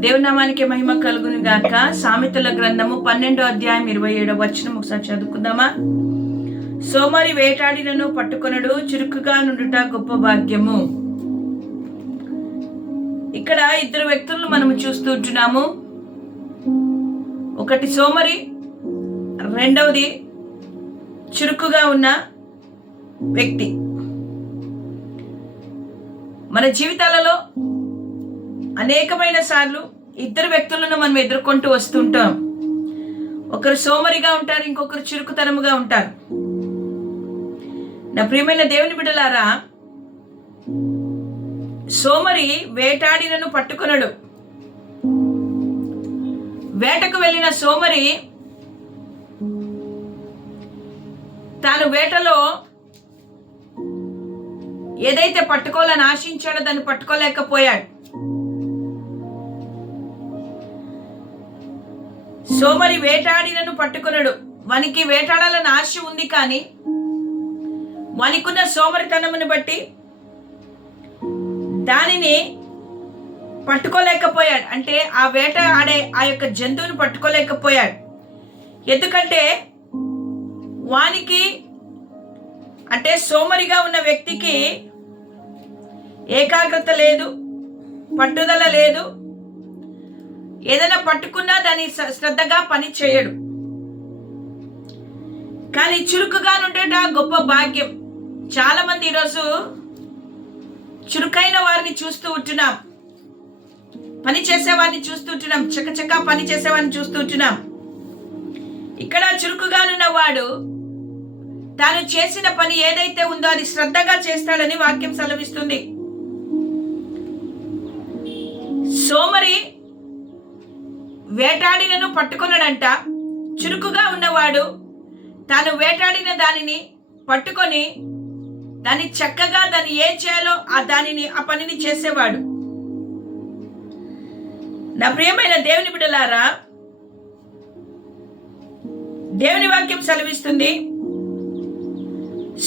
దేవునామానికి మహిమ కలుగును గాక. సామెతల గ్రంథము పన్నెండో అధ్యాయం ఇరవై ఏడో వచనం ఒకసారి చదువుకుందామా? సోమరి వేటాడినను పట్టుకొనడు చురుకుగా నుండుట గొప్ప భాగ్యము. ఇక్కడ ఇద్దరు వ్యక్తులను మనం చూస్తూ ఉంటున్నాము. ఒకటి సోమరి రెండవది చురుకుగా ఉన్న వ్యక్తి. మన జీవితాలలో అనేకమైన సార్లు ఇద్దరు వ్యక్తులను మనం ఎదుర్కొంటూ వస్తుంటాం. ఒకరు సోమరిగా ఉంటారు ఇంకొకరు చురుకుతనముగా ఉంటారు. నా ప్రియమైన దేవుని బిడ్డలారా సోమరి వేటాడినను పట్టుకొనడు. వేటకు వెళ్ళిన సోమరి తాను వేటలో ఏదైతే పట్టుకోవాలని ఆశించాడో దాన్ని పట్టుకోలేకపోయాడు. సోమరి వేటాడినను పట్టుకునడు. వానికి వేటాడాలని ఆశ ఉంది కానీ వానికున్న సోమరితనమును బట్టి దానిని పట్టుకోలేకపోయాడు. అంటే ఆ వేట ఆడే ఆ యొక్క జంతువుని పట్టుకోలేకపోయాడు. ఎందుకంటే వానికి అంటే సోమరిగా ఉన్న వ్యక్తికి ఏకాగ్రత లేదు పట్టుదల లేదు ఏదైనా పట్టుకున్నా దాన్ని శ్రద్ధగా పని చేయడు. కానీ చురుకుగా ఉండేట గొప్ప భాగ్యం. చాలా మంది ఈరోజు చురుకైన వారిని చూస్తూ ఉంటున్నాం. పని చేసేవారిని చూస్తూ ఉంటున్నాం. చకచక పని చేసేవారిని చూస్తూ ఉంటున్నాం. ఇక్కడ చురుకుగానున్న వాడు తాను చేసిన పని ఏదైతే ఉందో అది శ్రద్ధగా చేస్తాడని వాక్యం సెలవిస్తుంది. సోమరి వేటాడినను పట్టుకొనడంట. చురుకుగా ఉన్నవాడు తాను వేటాడిన దానిని పట్టుకొని దాన్ని చక్కగా దాన్ని ఏం చేయాలో ఆ దానిని ఆ పనిని చేసేవాడు. నా ప్రియమైన దేవుని బిడలారా దేవుని వాక్యం సెలవిస్తుంది.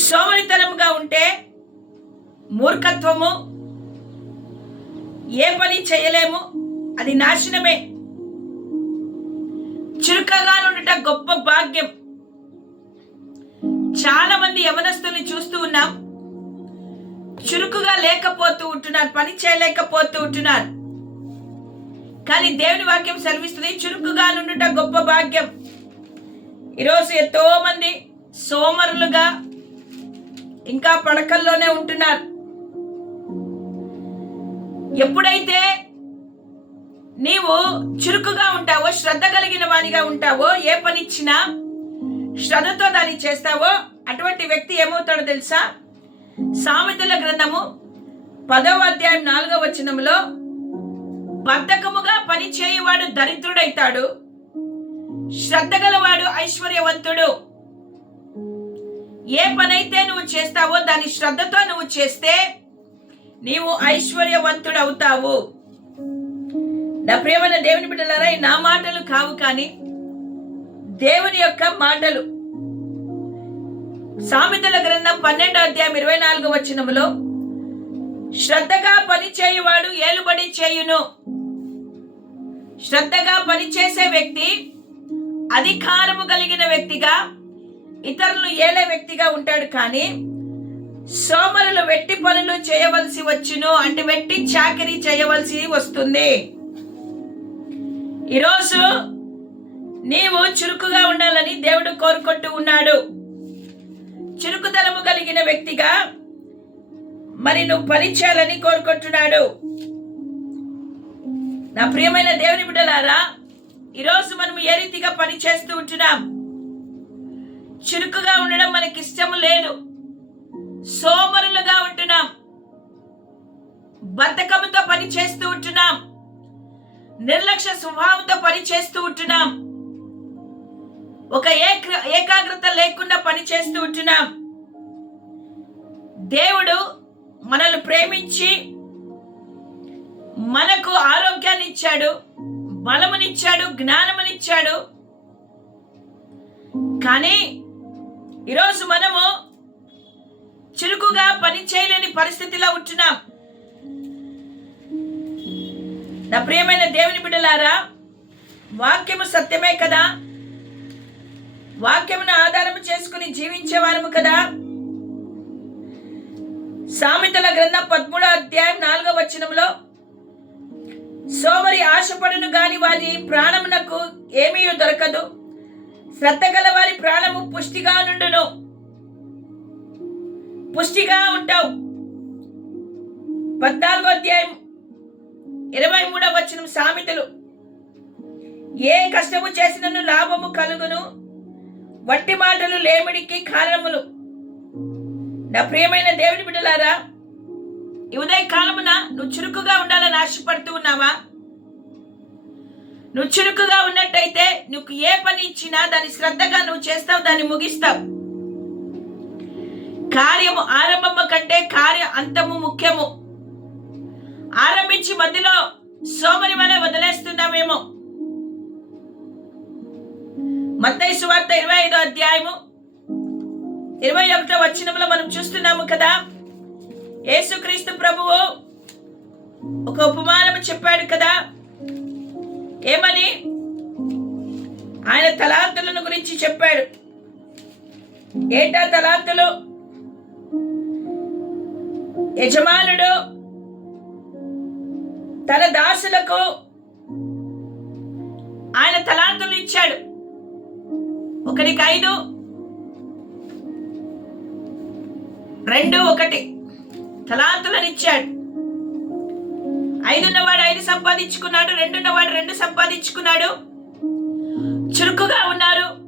సోమరితనముగా ఉంటే మూర్ఖత్వము ఏ పని చేయలేము అది నాశనమే. చురుకగా నుండుట గొప్ప భాగ్యం. చాలా మంది యవనస్తుల్ని చూస్తూ ఉన్నాం. చురుకుగా లేకపోతూ ఉంటున్నారు పని చేయలేకపోతూ ఉంటున్నారు. కానీ దేవుని వాక్యం సెలవిస్తుంది చురుకుగా నుండుట గొప్ప భాగ్యం. ఈరోజు ఎంతో మంది సోమరులుగా ఇంకా పడకల్లోనే ఉంటున్నారు. ఎప్పుడైతే నీవు చురుకుగా ఉంటావో శ్రద్ధ కలిగిన వానిగా ఉంటావో ఏ పని ఇచ్చినా శ్రద్ధతో దాన్ని చేస్తావో అటువంటి వ్యక్తి ఏమవుతాడో తెలుసా? సామెతల గ్రంథము పదవ అధ్యాయం నాలుగవ వచనంలో బద్ధకముగా పని చేయువాడు దరిద్రుడైతాడు శ్రద్ధ గలవాడు ఐశ్వర్యవంతుడు. ఏ పనైతే నువ్వు చేస్తావో దాని శ్రద్ధతో నువ్వు చేస్తే నీవు ఐశ్వర్యవంతుడు అవుతావు నా ప్రియమైన దేవుని బిడ్డలారా ఈ నా మాటలు కావు కానీ దేవుని యొక్క మాటలు. సామెతల గ్రంథం పన్నెండో అధ్యాయం ఇరవై నాలుగు వచనములో శ్రద్ధగా పని చేయువాడు ఏలుబడి చేయును. శ్రద్ధగా పనిచేసే వ్యక్తి అధికారము కలిగిన వ్యక్తిగా ఇతరులు ఏలే వ్యక్తిగా ఉంటాడు కానీ సోమరులు వెట్టి పనులు చేయవలసి వచ్చును అంటే వెట్టి చాకరీ చేయవలసి వస్తుంది. ఈరోజు నీవు చురుకుగా ఉండాలని దేవుడు కోరుకుంటూ ఉన్నాడు. చురుకుదనము కలిగిన వ్యక్తిగా మరి నువ్వు పని చేయాలని కోరుకుంటున్నాడు. నా ప్రియమైన దేవుని బిడ్డలారా ఈరోజు మనం ఏ రీతిగా పని చేస్తూ ఉంటున్నాం? చురుకుగా ఉండడం మనకి ఇష్టం లేదు. సోమరులుగా ఉంటున్నాం. బతకముతో పని చేస్తూ ఉంటున్నాం. నిర్లక్ష్య స్వభావంతో పని చేస్తూ ఉంటున్నాం. ఒక ఏక- ఏకాగ్రత లేకుండా పని చేస్తూ ఉంటున్నాం. దేవుడు మనల్ని ప్రేమించి మనకు ఆరోగ్యాన్ని ఇచ్చాడు బలమునిచ్చాడు జ్ఞానమునిచ్చాడు. కానీ ఈరోజు మనము చురుకుగా పని చేయలేని పరిస్థితిలో ఉంటున్నాం. నా ప్రియమైన దేవుని బిడ్డలారా వాక్యము సత్యమే కదా? వాక్యమును ఆధారము చేసుకుని జీవించే వారము కదా? సామెతల గ్రంథం పదమూడో అధ్యాయం నాలుగో వచనంలో సోమరి ఆశపడును గాని వారి ప్రాణమునకు ఏమీ దొరకదు. శ్రద్ధ గల వారి ప్రాణము పుష్టిగా నుండును. పుష్టిగా ఉంటావు. పద్నాలుగో అధ్యాయం ఇరవై మూడవ వచనం సామెతలు. ఏ కష్టము చేసినను లాభము కలుగును వట్టి మాటలు లేమిడికి కారణములు. నా ప్రియమైన దేవుని బిడ్డలారా ఉదయ కాలమున నువ్వు చురుకుగా ఉండాలని ఆశపడుతూ ఉన్నావా? నువ్వు చురుకుగా ఉన్నట్టయితే నువ్వు ఏ పని ఇచ్చినా దాన్ని శ్రద్ధగా నువ్వు చేస్తావు దాన్ని ముగిస్తావు. కార్యము ఆరంభము కంటే కార్య అంతము ముఖ్యము. ఆరంభించి మధ్యలో సోమరి వలె వదిలేస్తున్నామేమో. మత్తయి సువార్త ఇరవై ఐదో అధ్యాయము. ఇరవై ఒకటో వచ్చినంలో మనం చూస్తున్నాము కదా యేసుక్రీస్తు ప్రభువు ఒక ఉపమానము చెప్పాడు కదా. ఏమని? ఆయన తలాంతులను గురించి చెప్పాడు. ఏటా తలాంతులు? యజమానుడు తన దాసులకు ఆయన తలాంతులు ఇచ్చాడు. ఒకరికి ఐదు రెండు ఒకటి. తలాంతులను ఇచ్చాడు. ఐదున్నవాడు ఐదు సంపాదించుకున్నాడు రెండున్నవాడు రెండు సంపాదించుకున్నాడు. చురుకుగా ఉన్నారు.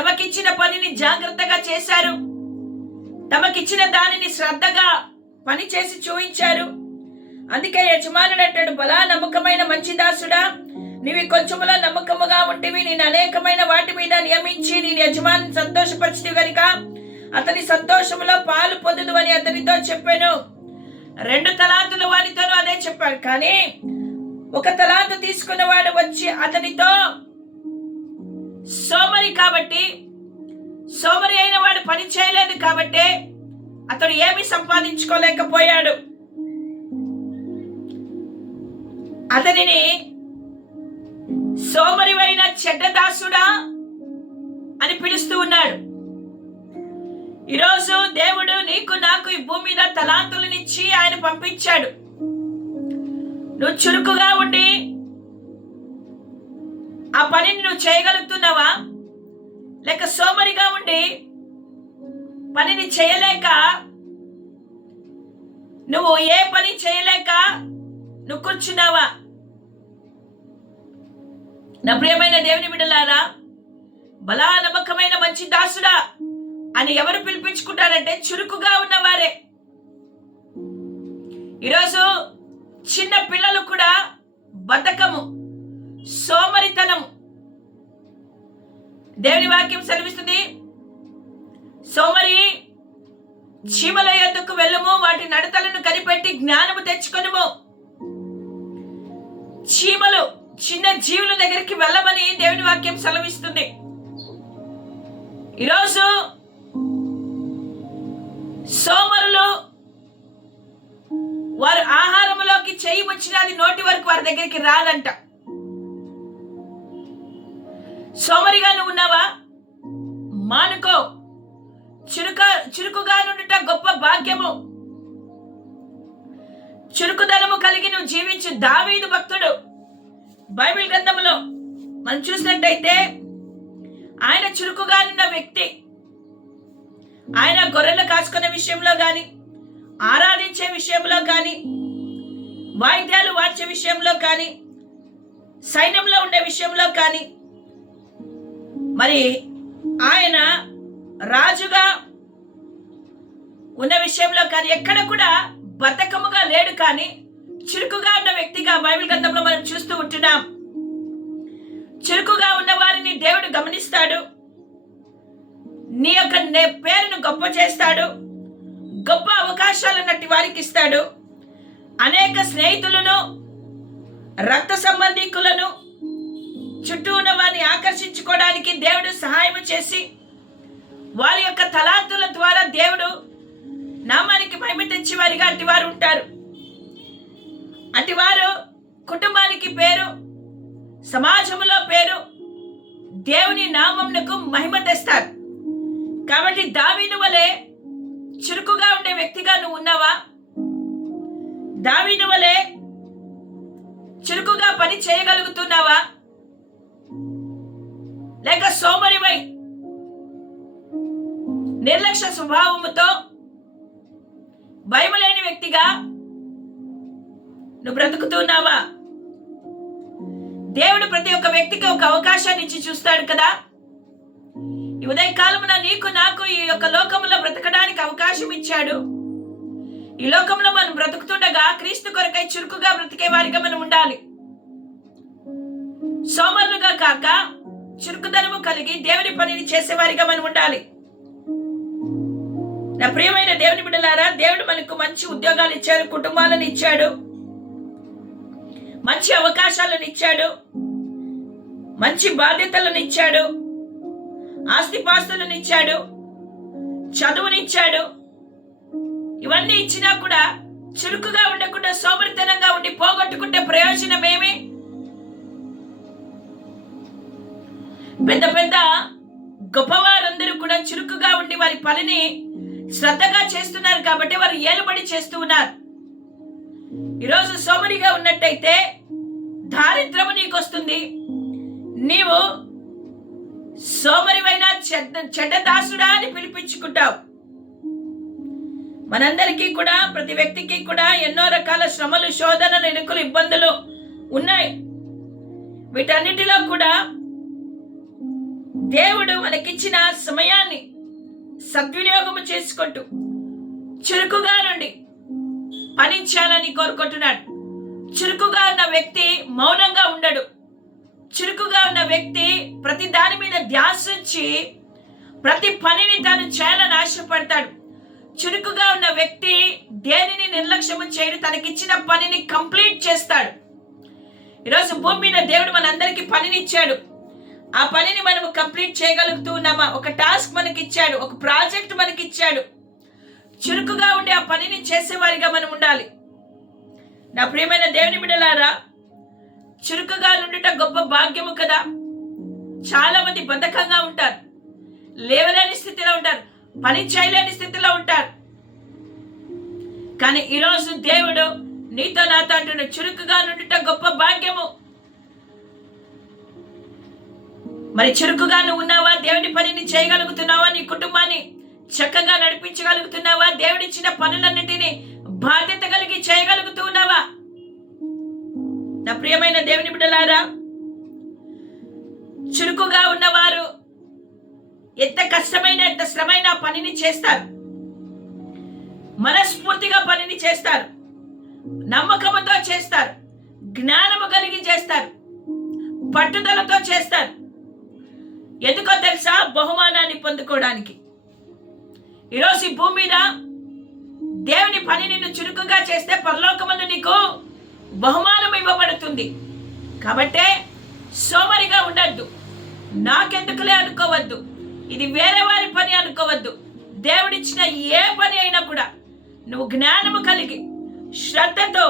తమకిచ్చిన పనిని జాగ్రత్తగా చేశారు. తమకిచ్చిన దానిని శ్రద్ధగా పని చేసి చూపించారు అందుకే యజమానుడు అంటాడు బలా నమ్మకమైన మంచి దాసుడా నీవి కొంచెములో నమ్మకముగా ఉంటివి నేను అనేకమైన వాటి మీద నియమించి నేను యజమాని సంతోషపరిచితి గనుక అతని సంతోషములో పాలు పొందుదు అని అతనితో చెప్పాను. రెండు తలాంతుల వారితోనూ అదే చెప్పాడు. కానీ ఒక తలాంతు తీసుకున్నవాడు వచ్చి అతనితో సోమరి కాబట్టి సోమరి అయిన వాడు పని చేయలేదు కాబట్టి అతడు ఏమి సంపాదించుకోలేకపోయాడు. అతనిని సోమరివైన చెడ్డదాసుడా అని పిలుస్తూ ఉన్నాడు. ఈరోజు దేవుడు నీకు నాకు ఈ భూమి మీద తలాంతులనిచ్చి ఆయన పంపించాడు. నువ్వు చురుకుగా ఉండి ఆ పనిని నువ్వు చేయగలుగుతున్నావా? లేక సోమరిగా ఉండి పనిని చేయలేక నువ్వు ఏ పని చేయలేక నువ్వు కూర్చున్నావా? నా ప్రియమైన దేవుని బిడ్డలారా బలా నమ్మకమైన మంచి దాసుడా అని ఎవరు పిలిపించుకుంటారంటే చురుకుగా ఉన్నవారే. ఈరోజు చిన్న పిల్లలు కూడా బతకము సోమరితనము. దేవుని వాక్యం సెలవిస్తుంది సోమరి చీమల యొద్దకు వెళ్ళము వాటి నడతలను కనిపెట్టి జ్ఞానము తెచ్చుకొనుము. చీమలు చిన్న జీవుల దగ్గరికి వెళ్ళమని దేవుని వాక్యం సెలవిస్తుంది. ఈరోజు సోమరులు వారు ఆహారంలోకి చేయి వచ్చినా అది నోటి వరకు వారి దగ్గరికి రాదంట సోమరిగా నువ్వు ఉన్నావా? మానుకో. చురుక చురుకుగా నుండుట గొప్ప భాగ్యము. చురుకుదనము కలిగి నువ్వు జీవించు దావీదు భక్తుడు. బైబిల్ గ్రంథంలో మనం చూసినట్టయితే ఆయన చురుకుగా ఉన్న వ్యక్తి ఆయన గొర్రెలు కాచుకునే విషయంలో కానీ ఆరాధించే విషయంలో కానీ వాయిద్యాలు వార్చే విషయంలో కానీ సైన్యంలో ఉండే విషయంలో కానీ మరి ఆయన రాజుగా ఉన్న విషయంలో కానీ ఎక్కడ కూడా బతకముగా లేడు కానీ చురుకుగా ఉన్న వ్యక్తిగా బైబిల్ గ్రంథంలో మనం చూస్తూ ఉంటున్నాం. చురుకుగా ఉన్న వారిని దేవుడు గమనిస్తాడు. నీ యొక్క నే- పేరును గొప్ప చేస్తాడు. గొప్ప అవకాశాలు ఉన్నట్టు వారికి ఇస్తాడు. అనేక స్నేహితులను రక్త సంబంధికులను చుట్టూ ఉన్న వారిని ఆకర్షించుకోవడానికి దేవుడు సహాయం చేసి వారి యొక్క తలాంతుల ద్వారా దేవుడు నామానికి మహిమ తెచ్చేవారిగా అట్టి వారు ఉంటారు. అట్టి వారు కుటుంబానికి పేరు సమాజంలో పేరు దేవుని నామంనకు మహిమ తెస్తారు. కాబట్టి దావీదు వలె చురుకుగా ఉండే వ్యక్తిగా నువ్వు ఉన్నావా? దావీదు వలె చురుకుగా పని చేయగలుగుతున్నావా? లేక సోమరివై నిర్లక్ష్య స్వభావముతో భయము లేని వ్యక్తిగా నువ్వు బ్రతుకుతున్నావా? దేవుడు ప్రతి ఒక్క వ్యక్తికి ఒక అవకాశాన్ని ఇచ్చి చూస్తాడు కదా? ఈ ఉదయ కాలమున నీకు నాకు ఈ యొక్క లోకంలో బ్రతకడానికి అవకాశం ఇచ్చాడు. ఈ లోకంలో మనం బ్రతుకుతుండగా క్రీస్తు కొరకై చురుకుగా బ్రతికే వారిగా మనం ఉండాలి. సోమరులుగా కాక చురుకుదనము కలిగి దేవుని పనిని చేసేవారిగా మనం ఉండాలి. నా ప్రియమైన దేవుని బిడ్డలారా దేవుడు మనకు మంచి ఉద్యోగాలు ఇచ్చాడు కుటుంబాలను ఇచ్చాడు. మంచి అవకాశాలను ఇచ్చాడు. మంచి బాధ్యతలను ఇచ్చాడు. ఆస్తిపాస్తులను ఇచ్చాడు. చదువునిచ్చాడు ఇవన్నీ ఇచ్చినా కూడా చురుకుగా ఉండకుండా సోమరితనంగా ఉండి పోగొట్టుకుంటే ప్రయోజనం ఏమి? పెద్ద పెద్ద గొప్పవారందరూ కూడా చురుకుగా ఉండి వారి పనిని శ్రద్ధగా చేస్తున్నారు కాబట్టి వారు ఏలుబడి చేస్తూ ఉన్నారు. ఈరోజు సోమరిగా ఉన్నట్టయితే దారిద్రము నీకొస్తుంది. నీవు సోమరివైన చెడ్డ చెడ్డదాసుడా అని పిలిపించుకుంటావు. మనందరికీ కూడా ప్రతి వ్యక్తికి కూడా ఎన్నో రకాల శ్రమలు శోధనలు ఎన్నికలు ఇబ్బందులు ఉన్నాయి. వీటన్నిటిలో కూడా దేవుడు మనకిచ్చిన సమయాన్ని సద్వినియోగము చేసుకుంటూ చురుకుగా నుండి పనించాలని కోరుకుంటున్నాడు. చురుకుగా ఉన్న వ్యక్తి మౌనంగా ఉండడు. చురుకుగా ఉన్న వ్యక్తి ప్రతి దాని మీద ధ్యాసించి ప్రతి పనిని తాను చేయాలని ఆశపడతాడు. చురుకుగా ఉన్న వ్యక్తి దేనిని నిర్లక్ష్యము చేయడు తనకిచ్చిన పనిని కంప్లీట్ చేస్తాడు. ఈరోజు భూమి మీద దేవుడు మనందరికీ పనినిచ్చాడు. ఆ పనిని మనం కంప్లీట్ చేయగలుగుతూ ఉన్నామా? ఒక టాస్క్ మనకి ఇచ్చాడు ఒక ప్రాజెక్ట్ మనకి ఇచ్చాడు చురుకుగా ఉండే ఆ పనిని చేసేవారిగా మనం ఉండాలి. నా ప్రియమైన దేవుని బిడ్డలారా చురుకుగా నుండుట గొప్ప భాగ్యము కదా. చాలా మంది బద్ధకంగా ఉంటారు లేవలేని స్థితిలో ఉంటారు పని చేయలేని స్థితిలో ఉంటారు. కానీ ఈరోజు దేవుడు నీతో నాతో అంటున్న చురుకుగా నుండుట గొప్ప భాగ్యము. మరి చురుకుగా నువ్వు ఉన్నావా? దేవుడి పనిని చేయగలుగుతున్నావా? నీ కుటుంబాన్ని చక్కగా నడిపించగలుగుతున్నావా? దేవుడిచ్చిన పనులన్నింటినీ బాధ్యత కలిగి చేయగలుగుతూ ఉన్నావా నా ప్రియమైన దేవుని బిడ్డలారా చురుకుగా ఉన్నవారు ఎంత కష్టమైన ఎంత శ్రమైన పనిని చేస్తారు. మనస్ఫూర్తిగా పనిని చేస్తారు. నమ్మకముతో చేస్తారు. జ్ఞానము కలిగి చేస్తారు. పట్టుదలతో చేస్తారు. ఎందుకో తెలుసా? బహుమానాన్ని పొందుకోవడానికి. ఈరోజు ఈ భూమి మీద దేవుని పని నిన్ను చురుకుగా చేస్తే పరలోకమందు నీకు బహుమానం ఇవ్వబడుతుంది. కాబట్టే సోమరిగా ఉండద్దు. నాకెందుకులే అనుకోవద్దు. ఇది వేరే వారి పని అనుకోవద్దు. దేవుడిచ్చిన ఏ పని అయినా కూడా నువ్వు జ్ఞానము కలిగి శ్రద్ధతో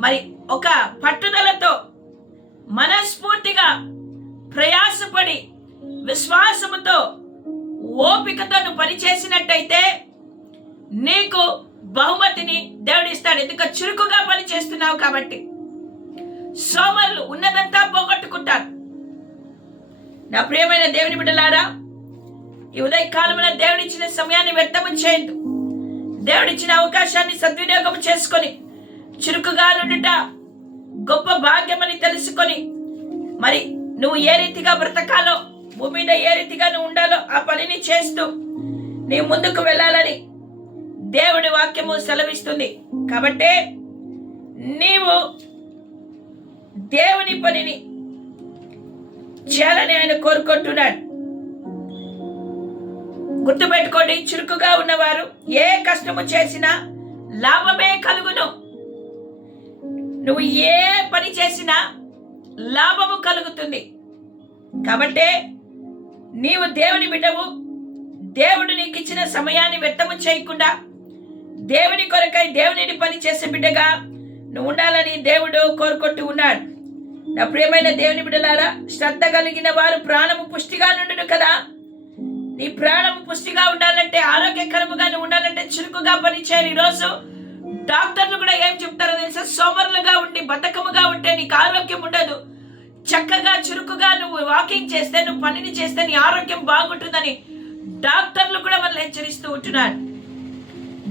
మరి ఒక పట్టుదలతో మనస్ఫూర్తిగా ప్రయాసపడి విశ్వాసముతో ఓపికతో నువ్వు పని చేసినట్టయితే నీకు బహుమతిని దేవుడు ఇస్తాడు ఎందుకు చురుకుగా పని చేస్తున్నావు కాబట్టి. సోమరులు ఉన్నదంతా పోగొట్టుకుంటారు. నా ప్రియమైన దేవుని బిడ్డలారా ఈ ఉదయ కాలంలో దేవుడిచ్చిన సమయాన్ని వ్యర్థము చేయండి దేవుడిచ్చిన అవకాశాన్ని సద్వినియోగం చేసుకొని చురుకుగా నుండుట గొప్ప భాగ్యమని తెలుసుకొని మరి నువ్వు ఏ రీతిగా బ్రతకాలో భూమి మీద ఏ రీతిగా నువ్వు ఉండాలో ఆ పనిని చేస్తూ నీవు ముందుకు వెళ్ళాలని దేవుడి వాక్యము సెలవిస్తుంది. కాబట్టి నీవు దేవుని పనిని చేయాలని ఆయన కోరుకుంటున్నాడు. గుర్తుపెట్టుకోండి చురుకుగా ఉన్నవారు ఏ కష్టము చేసినా లాభమే కలుగును. నువ్వు ఏ పని చేసినా లాభము కలుగుతుంది. కాబట్టే నీవు దేవుని బిడ్డవు. దేవుడు నీకు ఇచ్చిన సమయాన్ని వ్యర్థము చేయకుండా దేవుని కొరకై దేవునిని పని చేసే బిడ్డగా నువ్వు ఉండాలని దేవుడు కోరుకుంటూ ఉన్నాడు. నా ప్రియమైన దేవుని బిడ్డలారా శ్రద్ధ కలిగిన వారు ప్రాణము పుష్టిగా నుండును కదా? నీ ప్రాణము పుష్టిగా ఉండాలంటే ఆరోగ్యకరముగా నువ్వు ఉండాలంటే చురుకుగా పనిచేయాలి. ఈరోజు డాక్టర్లు కూడా ఏం చెప్తారో తెలుసా? సోమరులుగా ఉండి బద్ధకముగా ఉంటే నీకు ఆరోగ్యం ఉండదు. చక్కగా చురుకుగా నువ్వు వాకింగ్ చేస్తే నువ్వు పనిని చేస్తే నీ ఆరోగ్యం బాగుంటుందని డాక్టర్లు కూడా మనల్ని హెచ్చరిస్తూ ఉంటున్నారు.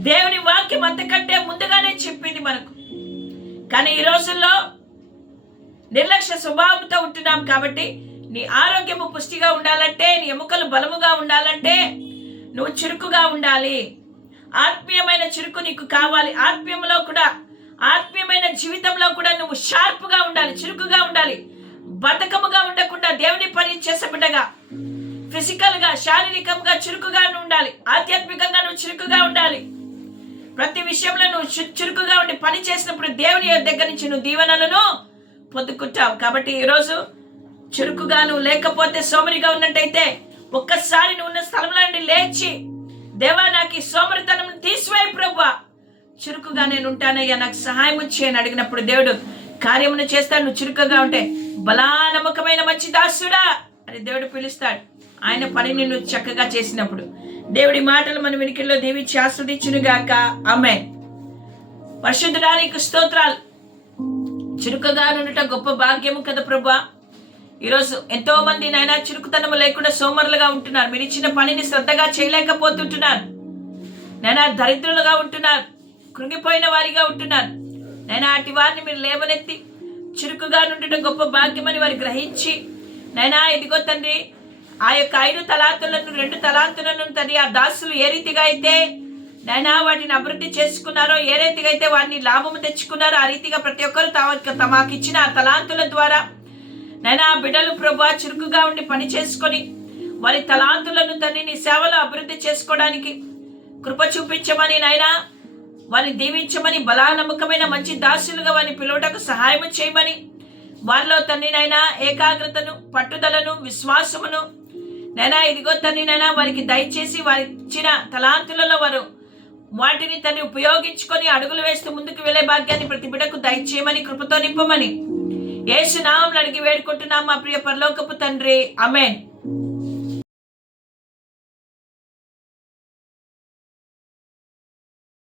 దేవుని వాక్యం అంతకంటే ముందుగానే చెప్పింది మనకు. కానీ ఈ రోజుల్లో నిర్లక్ష్య స్వభావంతో ఉంటున్నాం కాబట్టి నీ ఆరోగ్యము పుష్టిగా ఉండాలంటే నీ ఎముకలు బలముగా ఉండాలంటే నువ్వు చురుకుగా ఉండాలి. ఆత్మీయమైన చురుకు నీకు కావాలి. ఆత్మీయంలో కూడా ఆత్మీయమైన జీవితంలో కూడా నువ్వు షార్ప్గా ఉండాలి చురుకుగా ఉండాలి. బతకముగా ఉండకుండా దేవుని పని చేసే బిడ్డగా ఫిజికల్గా శారీరకంగా చురుకుగా నువ్వు ఉండాలి. ఆధ్యాత్మికంగా నువ్వు చురుకుగా ఉండాలి. ప్రతి విషయంలో నువ్వు చురుకుగా ఉండి పని చేసినప్పుడు దేవుని దగ్గర నుంచి నువ్వు దీవెనలను పొందుకుంటావు. కాబట్టి ఈరోజు చురుకుగా నువ్వు లేకపోతే సోమరిగా ఉన్నట్టయితే ఒక్కసారి నువ్వు ఉన్న స్థలంలో నుండి లేచి దేవా నాకు ఈ సోమరితనం తీసివేయి ప్రభు చురుకుగా నేను ఉంటానయ్యా నాకు సహాయం చేయని అడిగినప్పుడు దేవుడు కార్యమును చేస్తాడు. నువ్వు చురుకుగా ఉంటే బలా నమ్మకమైన మంచి దాసుడా అని దేవుడు పిలుస్తాడు. ఆయన పనిని నువ్వు చక్కగా చేసినప్పుడు. దేవుడి మాటలు మన వెనుకల్లో దీవించి ఆస్వాదించునుగాక. ఆమె పరిశుద్ధడానికి స్తోత్రాలు. చురుకుగా నుండుట గొప్ప భాగ్యము కదా ప్రభా ఈరోజు ఎంతో మంది నైనా చురుకుతనము లేకుండా సోమరులుగా ఉంటున్నారు. మీరు ఇచ్చిన పనిని శ్రద్ధగా చేయలేకపోతుంటున్నారు. నైనా దరిద్రులుగా ఉంటున్నారు. కృంగిపోయిన వారిగా ఉంటున్నారు. నైనా అటు వారిని మీరు లేవనెత్తి చురుకుగా నుండటం గొప్ప భాగ్యమని వారు గ్రహించి నైనా ఇదిగో తండ్రి ఆ యొక్క ఐదు తలాంతులను రెండు తలాంతులను తది ఆ దాసులు ఏ రీతిగా అయితే నైనా వాటిని అభివృద్ధి చేసుకున్నారో ఏ రీతిగా అయితే వారిని లాభము తెచ్చుకున్నారో ఆ రీతిగా ప్రతి ఒక్కరు తమ ఇచ్చిన ఆ తలాంతుల ద్వారా నైనా బిడ్డలు ప్రభు చురుకుగా ఉండి పని చేసుకొని వారి తలాంతులను తన్ని నీ సేవలో అభివృద్ధి చేసుకోవడానికి కృప చూపించమని నైనా వారిని దీవించమని బలానమ్మకమైన మంచి దాసులుగా వారిని పిలువటకు సహాయం చేయమని వారిలో తండ్రినైనా ఏకాగ్రతను పట్టుదలను విశ్వాసమును నైనా ఇదిగో తండ్రినైనా వారికి దయచేసి వారి ఇచ్చిన తలాంతులలో వారు వాటిని తను ఉపయోగించుకొని అడుగులు వేస్తూ ముందుకు వెళ్ళే భాగ్యాన్ని ప్రతి బిడకు దయచేయమని కృపతో నింపమని ఏసునామం అడిగి వేడుకుంటున్నాం మా ప్రియ పరలోకపు తండ్రి. అమేన్